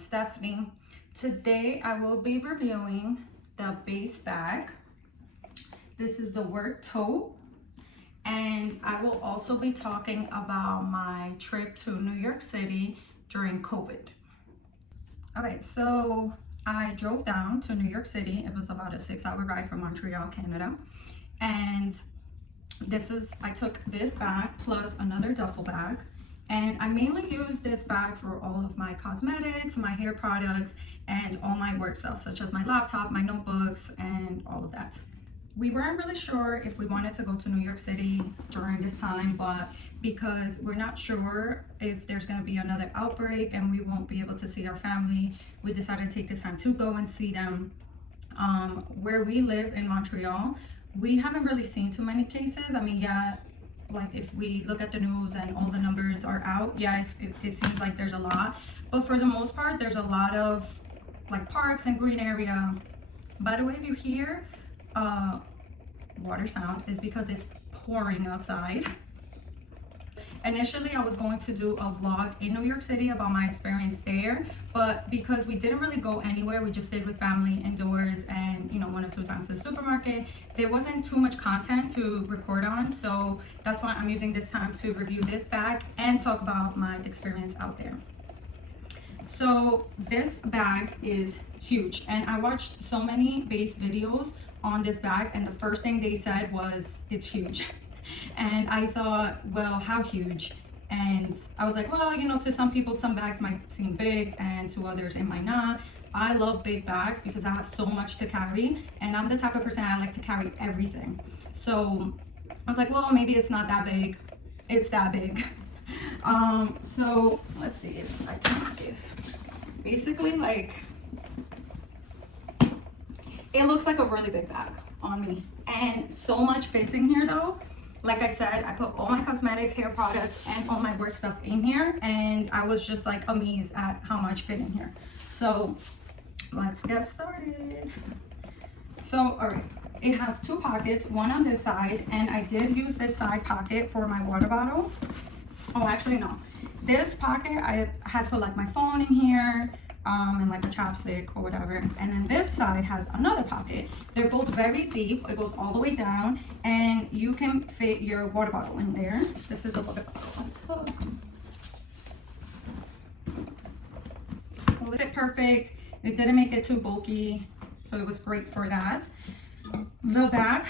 is Stephanie. Today I will be reviewing the BEÍS bag. This is the work tote, and I will also be talking about my trip to New York City during COVID. Okay, so I drove down to New York City. It was about a 6-hour ride from Montreal, Canada. And I took this bag plus another duffel bag. And I mainly use this bag for all of my cosmetics, my hair products, and all my work stuff, such as my laptop, my notebooks, and all of that. We weren't really sure if we wanted to go to New York City during this time, but because we're not sure if there's going to be another outbreak and we won't be able to see our family, we decided to take this time to go and see them. Where we live in Montreal, we haven't really seen too many cases. I mean, yeah, like if we look at the news and all the numbers are out, yeah, it seems like there's a lot, but for the most part there's a lot of like parks and green area. By the way, if you hear water sound, is because it's pouring outside. Initially I was going to do a vlog in New York City about my experience there, but because we didn't really go anywhere, we just stayed with family indoors and, you know, 1 or 2 times to the supermarket, there wasn't too much content to record on. So that's why I'm using this time to review this bag and talk about my experience out there. So this bag is huge, and I watched so many BEÍS videos on this bag, and the first thing they said was it's huge. And I thought, well, how huge? And I was like, well, you know, to some people some bags might seem big, and to others it might not. I love big bags because I have so much to carry, and I'm the type of person I like to carry everything. So I was like, well, maybe it's not that big. It's that big. So let's see if I can give. Basically, like, it looks like a really big bag on me, and so much fits in here though. Like I said, I put all my cosmetics, hair products, and all my work stuff in here, and I was just like amazed at how much fit in here. So let's get started. So, all right, it has 2 pockets, one on this side, and I did use this side pocket for my water bottle. Oh, actually no, this pocket I had put like my phone in here, and like a chapstick or whatever, and then this side has another pocket. They're both very deep. It goes all the way down, and you can fit your water bottle in there. This is the water bottle. It fit perfect. It didn't make it too bulky, so it was great for that. The back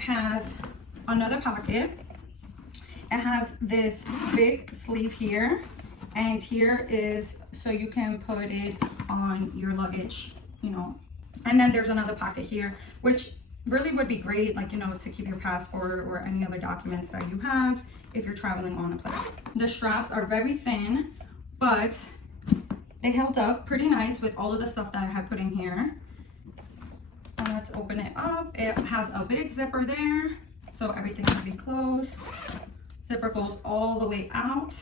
has another pocket. It has this big sleeve here, and here is so you can put it on your luggage, you know. And then there's another pocket here, which really would be great, like, you know, to keep your passport or any other documents that you have if you're traveling on a plane. The straps are very thin, but they held up pretty nice with all of the stuff that I had put in here. And let's open it up. It has a big zipper there, so everything can be closed. Zipper goes all the way out.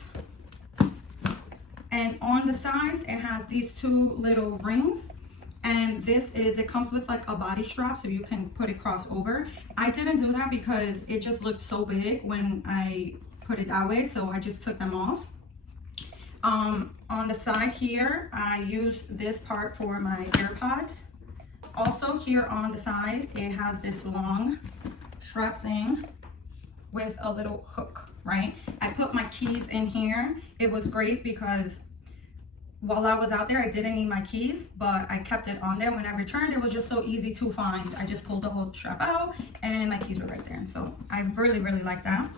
And on the sides, it has these 2 little rings. And it comes with like a body strap, so you can put it cross over. I didn't do that because it just looked so big when I put it that way, so I just took them off. On the side here, I used this part for my AirPods. Also here on the side, it has this long strap thing with a little hook, right? I put my keys in here. It was great because while I was out there, I didn't need my keys, but I kept it on there. When I returned, it was just so easy to find. I just pulled the whole strap out and my keys were right there. And so I really, really like that.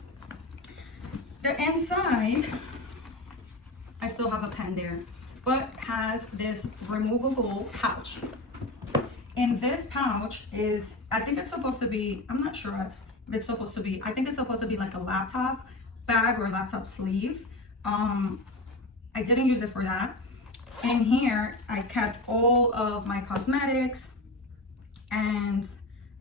The inside, I still have a pen there, but has this removable pouch. In this pouch is, I think it's supposed to be, I'm not sure if it's supposed to be, I think it's supposed to be like a laptop bag or laptop sleeve. I didn't use it for that. In here, I kept all of my cosmetics and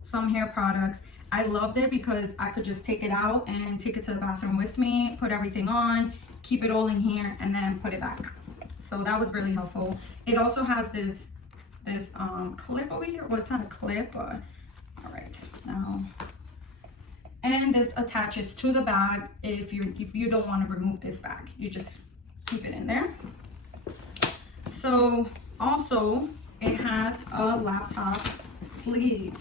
some hair products. I loved it because I could just take it out and take it to the bathroom with me, put everything on, keep it all in here, and then put it back. So that was really helpful. It also has this clip over here. Well, it's not a clip, but all right, now. And this attaches to the bag if you don't want to remove this bag. You just keep it in there. So also it has a laptop sleeve.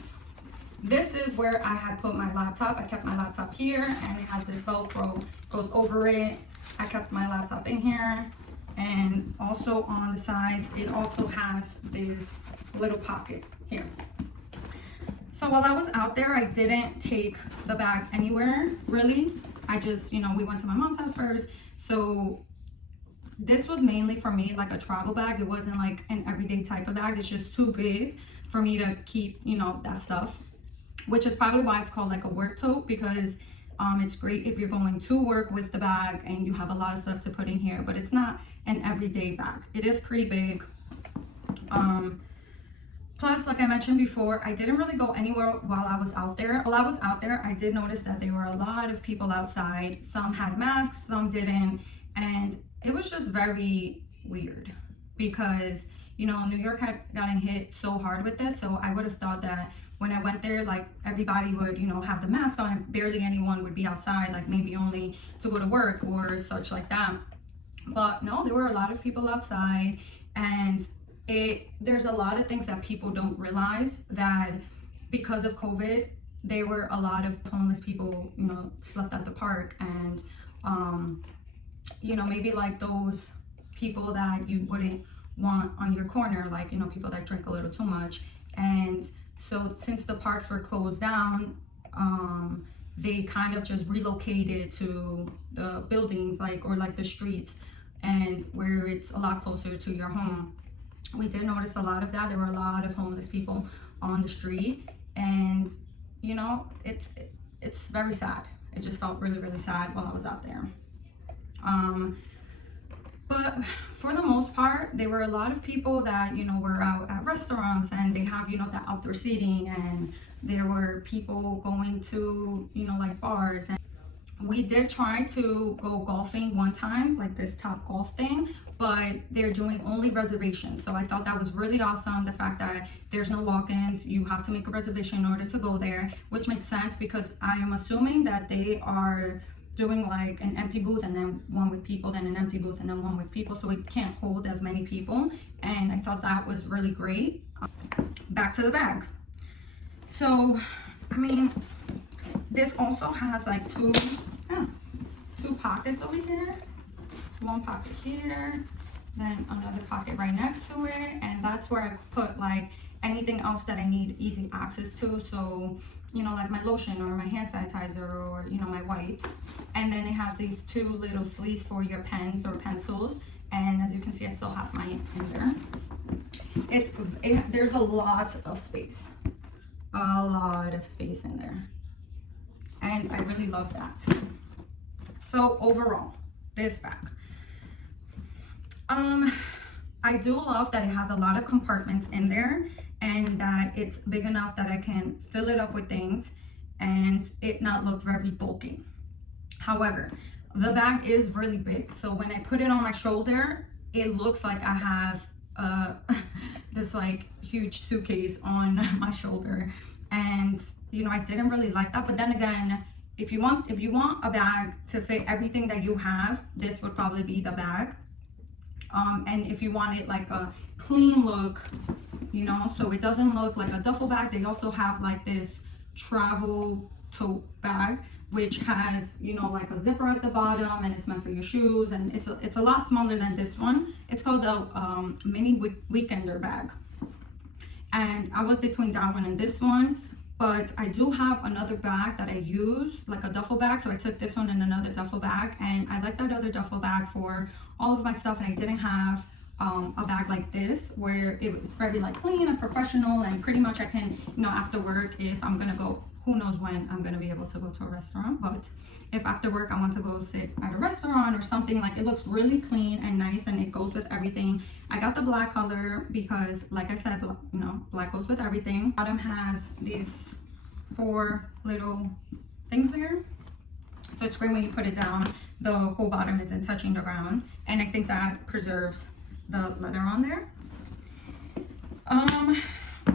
This is where I had put my laptop. I kept my laptop here, and it has this Velcro, goes over it. I kept my laptop in here, and also on the sides, it also has this little pocket here. So while I was out there, I didn't take the bag anywhere, really. I just, you know, we went to my mom's house first. So this was mainly for me like a travel bag. It wasn't like an everyday type of bag. It's just too big for me to keep, you know, that stuff, which is probably why it's called like a work tote, because it's great if you're going to work with the bag and you have a lot of stuff to put in here, but it's not an everyday bag. It is pretty big. Plus, like I mentioned before, I didn't really go anywhere while I was out there. While I was out there, I did notice that there were a lot of people outside. Some had masks, some didn't. And it was just very weird because, you know, New York had gotten hit so hard with this. So I would have thought that when I went there, like everybody would, you know, have the mask on and barely anyone would be outside, like maybe only to go to work or such like that. But no, there were a lot of people outside, and there's a lot of things that people don't realize, that because of COVID, there were a lot of homeless people, you know, slept at the park, and you know, maybe like those people that you wouldn't want on your corner, like, you know, people that drink a little too much. And so since the parks were closed down, they kind of just relocated to the buildings, like, or like the streets, and where it's a lot closer to your home. We did notice a lot of that. There were a lot of homeless people on the street, and you know, it's very sad. It just felt really, really sad while I was out there. But for the most part, there were a lot of people that, you know, were out at restaurants, and they have, you know, the outdoor seating, and there were people going to, you know, like bars. And we did try to go golfing one time, like this Top Golf thing, but they're doing only reservations. So I thought that was really awesome, the fact that there's no walk-ins. You have to make a reservation in order to go there, which makes sense because I am assuming that they are doing like an empty booth and then one with people, then an empty booth and then one with people, so it can't hold as many people. And I thought that was really great. Back to the bag. So I mean, this also has like two pockets over here. One pocket here, then another pocket right next to it, and that's where I put like anything else that I need easy access to. So, you know, like my lotion or my hand sanitizer, or, you know, my wipes. And then it has these two little sleeves for your pens or pencils, and as you can see, I still have mine in there. There's a lot of space in there, and I really love that. So overall, this bag, I do love that it has a lot of compartments in there, and that it's big enough that I can fill it up with things and it not look very bulky. However, the bag is really big, so when I put it on my shoulder, it looks like I have this like huge suitcase on my shoulder, and you know, I didn't really like that. But then again, if you want a bag to fit everything that you have, this would probably be the bag. And if you want it like a clean look, you know, so it doesn't look like a duffel bag, they also have like this travel tote bag, which has, you know, like a zipper at the bottom, and it's meant for your shoes, and it's a lot smaller than this one. It's called the mini weekender bag, and I was between that one and this one. But I do have another bag that I use, like a duffel bag. So I took this one in another duffel bag, and I like that other duffel bag for all of my stuff. And I didn't have a bag like this, where it's very like clean and professional, and pretty much I can, you know, after work, if I'm gonna go, who knows when I'm gonna be able to go to a restaurant, but if after work I want to go sit at a restaurant or something, like, it looks really clean and nice, and it goes with everything. I got the black color because, like I said, you know, black goes with everything. Bottom has these 4 little things there, so it's great when you put it down, the whole bottom isn't touching the ground, and I think that preserves the leather on there.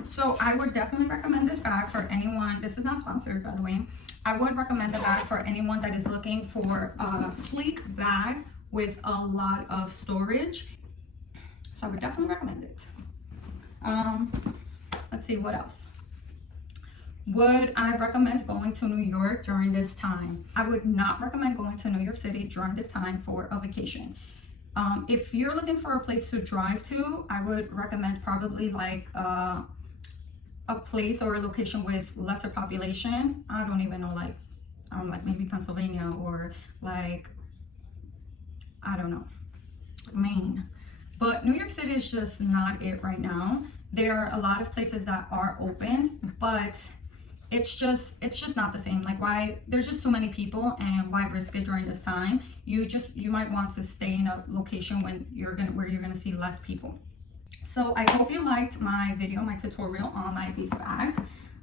So I would definitely recommend this bag for anyone. This is not sponsored, by the way. I would recommend the bag for anyone that is looking for a sleek bag with a lot of storage. So I would definitely recommend it. Let's see what else. Would I recommend going to New York during this time? I would not recommend going to New York City during this time for a vacation. If you're looking for a place to drive to, I would recommend probably like a place or a location with lesser population. I don't even know, like maybe Pennsylvania, or like, I don't know, Maine. But New York City is just not it right now. There are a lot of places that are opened, but it's just not the same. Like, why? There's just so many people, and why risk it during this time? You might want to stay in a location where you're gonna see less people. So I hope you liked my video, my tutorial on my BEÍS bag.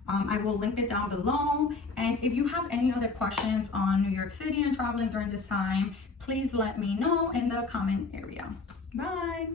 I will link it down below. And if you have any other questions on New York City and traveling during this time, please let me know in the comment area. Bye.